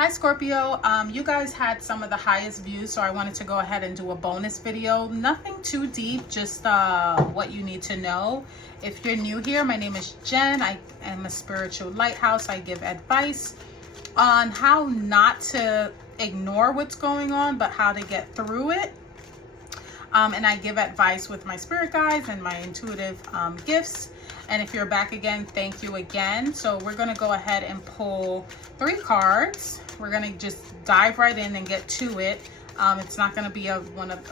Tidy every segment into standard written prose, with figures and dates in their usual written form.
Hi Scorpio, you guys had some of the highest views, so I wanted to go ahead and do a bonus video. Nothing too deep, just what you need to know. If you're new here, my name is Jen. I am a spiritual lighthouse. I give advice on how not to ignore what's going on, but how to get through it. And I give advice with my spirit guides and my intuitive gifts. And if you're back again, thank you again. So we're going to go ahead and pull 3 cards. We're going to just dive right in and get to it. It's not going to be a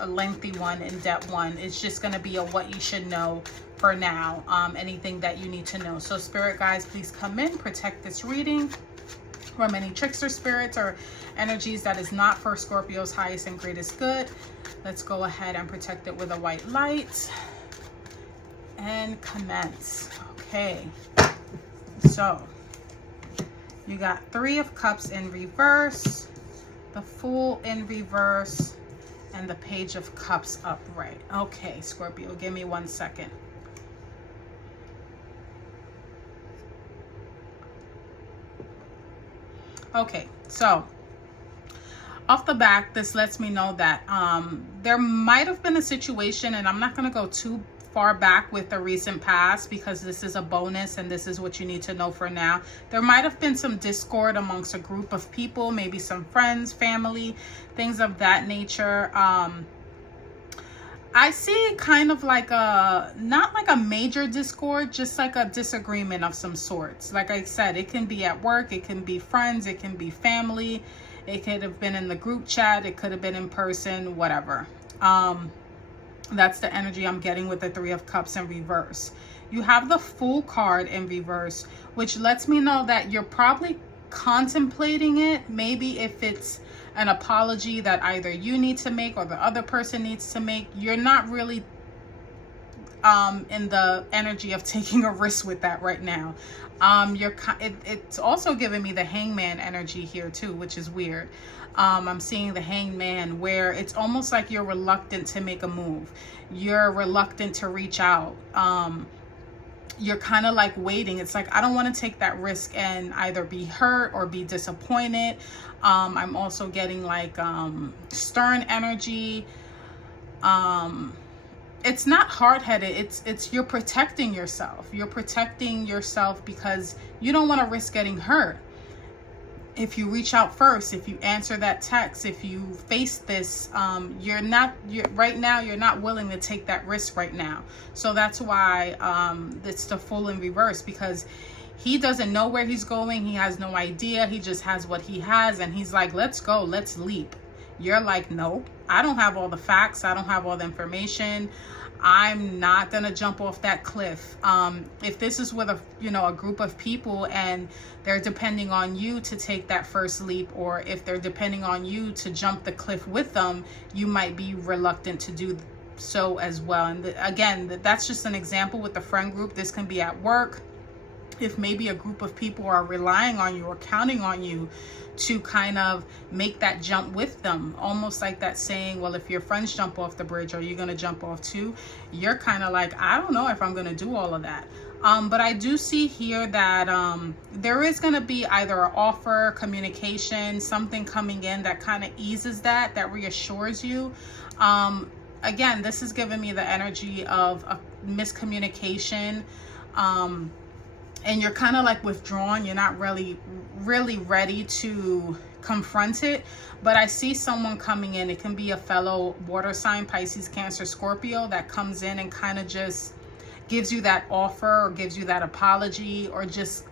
lengthy one, in-depth one. It's just going to be a what you should know for now. Anything that you need to know. So spirit guides, please come in, protect this reading from any trickster spirits or energies that is not for Scorpio's highest and greatest good. Let's go ahead and protect it with a white light and commence. Okay, so you got 3 of Cups in reverse, the Fool in reverse, and the Page of Cups upright. Okay, Scorpio, give me 1 second. Okay, so off the back, this lets me know that there might have been a situation, and I'm not going to go too far back with the recent past because this is a bonus and this is what you need to know for now. There might have been some discord amongst a group of people, maybe some friends, family, things of that nature. I see kind of like not like a major discord, just like a disagreement of some sorts. Like I said, it can be at work, it can be friends, it can be family, it could have been in the group chat, it could have been in person, whatever. That's the energy I'm getting with the 3 of Cups in reverse. You have the Fool card in reverse, which lets me know that you're probably contemplating it. Maybe if it's an apology that either you need to make or the other person needs to make, you're not really in the energy of taking a risk with that right now. It's also giving me the Hangman energy here too, which is weird. I'm seeing the Hangman where it's almost like you're reluctant to make a move. You're reluctant to reach out. You're kind of like waiting. It's like, I don't want to take that risk and either be hurt or be disappointed. I'm also getting like stern energy. It's not hard-headed. It's you're protecting yourself. You're protecting yourself because you don't want to risk getting hurt. If you reach out first, if you answer that text, if you face this, right now you're not willing to take that risk right now. So that's why it's the Fool in reverse, because he doesn't know where he's going. He has no idea. He just has what he has, and he's like, let's go, let's leap. You're like, nope, I don't have all the facts. I don't have all the information. I'm not gonna jump off that cliff. If this is with a group of people and they're depending on you to take that first leap, or if they're depending on you to jump the cliff with them, you might be reluctant to do so as well. And again, that's just an example with the friend group. This can be at work. If maybe a group of people are relying on you or counting on you to kind of make that jump with them, almost like that saying, well, if your friends jump off the bridge, are you going to jump off too? You're kind of like, I don't know if I'm going to do all of that. But I do see here that there is going to be either an offer, communication, something coming in that kind of eases that reassures you. Again, this is giving me the energy of a miscommunication. And you're kind of like withdrawn. You're not really ready to confront it. But I see someone coming in. It can be a fellow water sign, Pisces, Cancer, Scorpio, that comes in and kind of just gives you that offer or gives you that apology, or just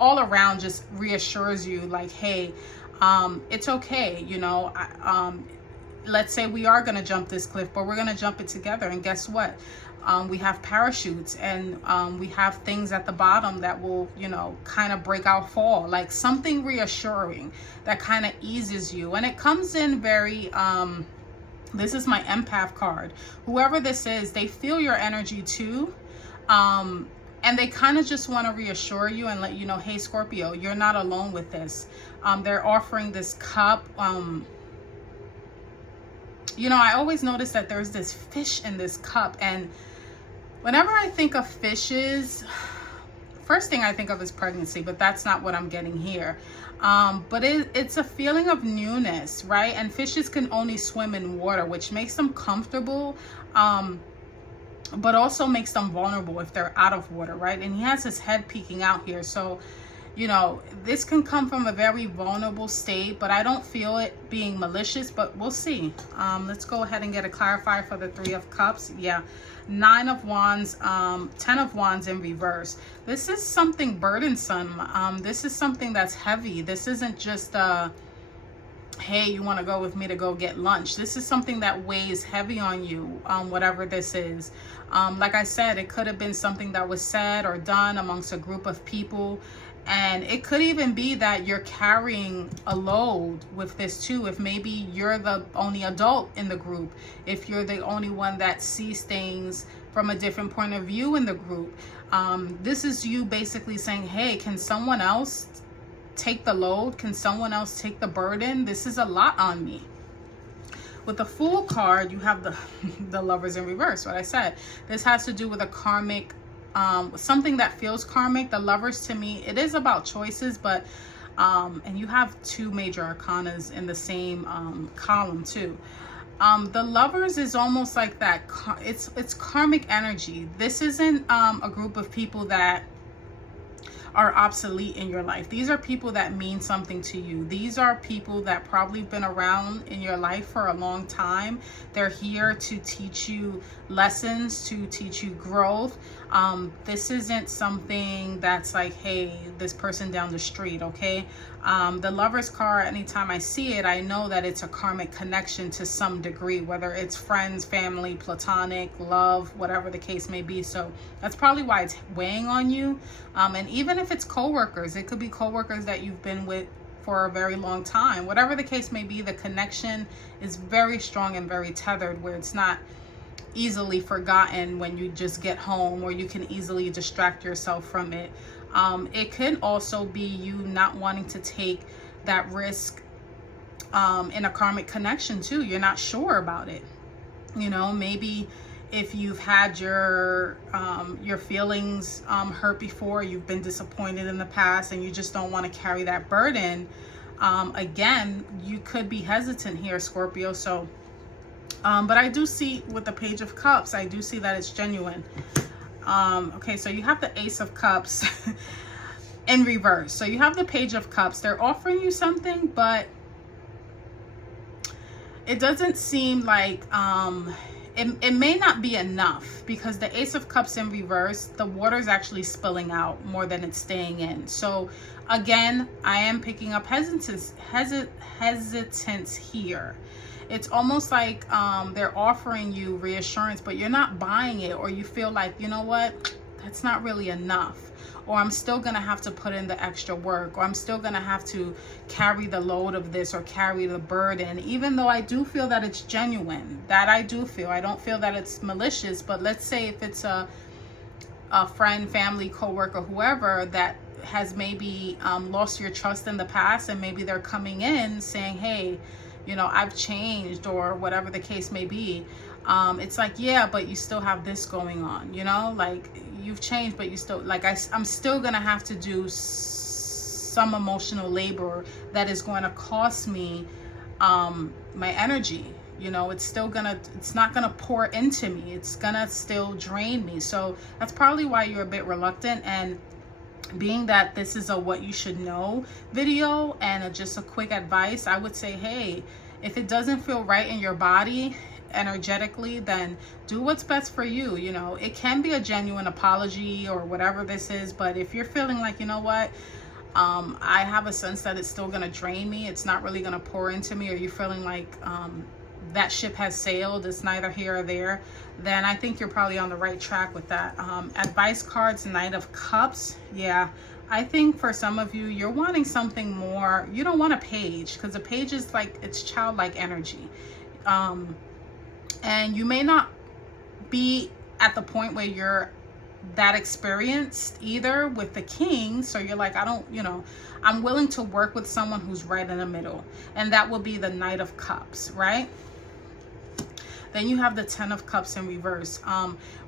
all around just reassures you like, hey, it's okay. Let's say we are going to jump this cliff, but we're going to jump it together. And guess what? We have parachutes, and we have things at the bottom that will, kind of break our fall. Like something reassuring that kind of eases you. And it comes in very, this is my Empath card. Whoever this is, they feel your energy too. And they kind of just want to reassure you and let you know, hey, Scorpio, you're not alone with this. They're offering this cup. I always notice that there's this fish in this cup, and whenever I think of fishes, first thing I think of is pregnancy, but that's not what I'm getting here. But it's a feeling of newness, right? And fishes can only swim in water, which makes them comfortable, but also makes them vulnerable if they're out of water, right? And he has his head peeking out here. So, you know, this can come from a very vulnerable state, but I don't feel it being malicious, but we'll see. Let's go ahead and get a clarifier for the Three of Cups. Yeah. 9 of Wands, 10 of Wands in reverse. This is something burdensome. This is something that's heavy. This isn't just hey, you want to go with me to go get lunch. This is something that weighs heavy on you, whatever this is. Like I said, it could have been something that was said or done amongst a group of people. And it could even be that you're carrying a load with this too. If maybe you're the only adult in the group, if you're the only one that sees things from a different point of view in the group, this is you basically saying, hey, can someone else take the load? Can someone else take the burden? This is a lot on me. With the Fool card, you have the Lovers in reverse. What I said, this has to do with a karmic, something that feels karmic. The Lovers, to me, it is about choices, but and you have 2 major arcanas in the same column too. The Lovers is almost like that. It's karmic energy. This isn't a group of people that are obsolete in your life. These are people that mean something to you. These are people that probably been around in your life for a long time. They're here to teach you lessons, to teach you growth. This isn't something that's like, hey, this person down the street, okay? The Lovers card, anytime I see it, I know that it's a karmic connection to some degree, whether it's friends, family, platonic, love, whatever the case may be. So that's probably why it's weighing on you. And even if it's coworkers, it could be coworkers that you've been with for a very long time. Whatever the case may be, the connection is very strong and very tethered, where it's not easily forgotten when you just get home, or you can easily distract yourself from it. It can also be you not wanting to take that risk in a karmic connection too. You're not sure about it. You know, maybe if you've had your feelings hurt before, you've been disappointed in the past, and you just don't want to carry that burden. Again, you could be hesitant here, Scorpio. So, but I do see with the Page of Cups, I do see that it's genuine. Okay, so you have the Ace of Cups in reverse. So you have the Page of Cups. They're offering you something, but it doesn't seem like it may not be enough, because the Ace of Cups in reverse, the water's actually spilling out more than it's staying in. So again, I am picking up hesitance here. It's almost like they're offering you reassurance, but you're not buying it, or you feel like, you know what, that's not really enough, or I'm still going to have to put in the extra work, or I'm still going to have to carry the load of this, or carry the burden, even though I do feel that it's genuine. That I do feel. I don't feel that it's malicious, but let's say if it's a friend, family, coworker, whoever that has maybe lost your trust in the past, and maybe they're coming in saying, hey, you know, I've changed, or whatever the case may be. It's like, yeah, but you still have this going on, you know, like you've changed, but you still, like, I'm still going to have to do some emotional labor that is going to cost me my energy. You know, it's not going to pour into me. It's going to still drain me. So that's probably why you're a bit reluctant. And being that this is a what you should know video and just a quick advice, I would say, hey, if it doesn't feel right in your body energetically, then do what's best for you. You know, it can be a genuine apology or whatever this is, but if you're feeling like, you know what, I have a sense that it's still going to drain me, it's not really going to pour into me, or you're feeling like that ship has sailed, it's neither here or there, then I think you're probably on the right track with that. Advice cards, Knight of Cups. Yeah, I think for some of you, you're wanting something more. You don't want a page, because a page is like, it's childlike energy. And you may not be at the point where you're that experienced either with the King. So you're like, I don't, you know, I'm willing to work with someone who's right in the middle. And that will be the Knight of Cups, right? Then you have the 10 of Cups in reverse.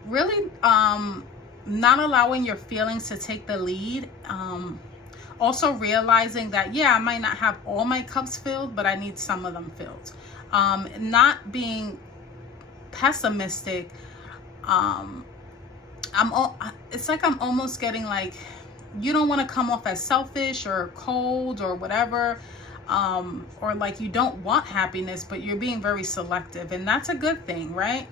Really not allowing your feelings to take the lead. Also realizing that, yeah, I might not have all my cups filled, but I need some of them filled. Not being pessimistic. It's like I'm almost getting like, you don't want to come off as selfish or cold or whatever, or like you don't want happiness, but you're being very selective, and that's a good thing, right?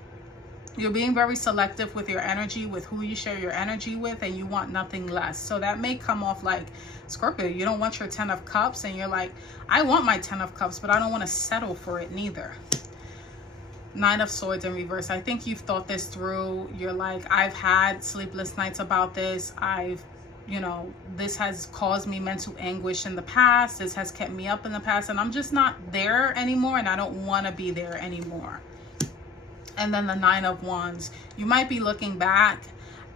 You're being very selective with your energy, with who you share your energy with, and you want nothing less. So that may come off like, Scorpio, you don't want your 10 of cups, and you're like, I want my 10 of cups, but I don't want to settle for it neither. 9 of Swords in reverse. I think you've thought this through. You're like, I've had sleepless nights about this. This has caused me mental anguish in the past. This has kept me up in the past, and I'm just not there anymore, and I don't want to be there anymore. And then the 9 of Wands. You might be looking back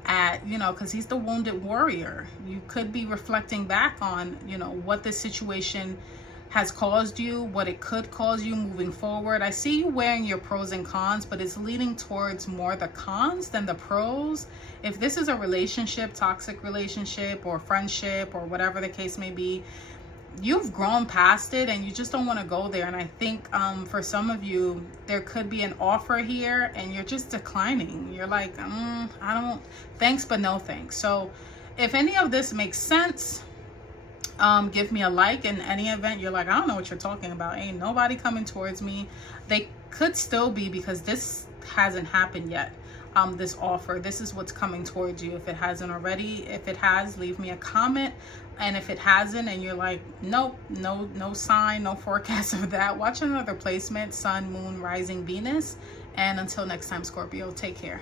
at, because he's the wounded warrior. You could be reflecting back on, what this situation has caused you, what it could cause you moving forward. I see you wearing your pros and cons, but it's leaning towards more the cons than the pros. If this is a relationship, toxic relationship or friendship or whatever the case may be, you've grown past it and you just don't want to go there. And I think for some of you, there could be an offer here and you're just declining. You're like, I don't, thanks, but no thanks. So if any of this makes sense, give me a like. In any event, you're like, I don't know what you're talking about. Ain't nobody coming towards me. They could still be, because this hasn't happened yet. This offer, this is what's coming towards you. If it hasn't already, if it has, leave me a comment. And if it hasn't and you're like, nope, no sign, no forecast of that, watch another placement, Sun, Moon, Rising, Venus. And until next time, Scorpio, take care.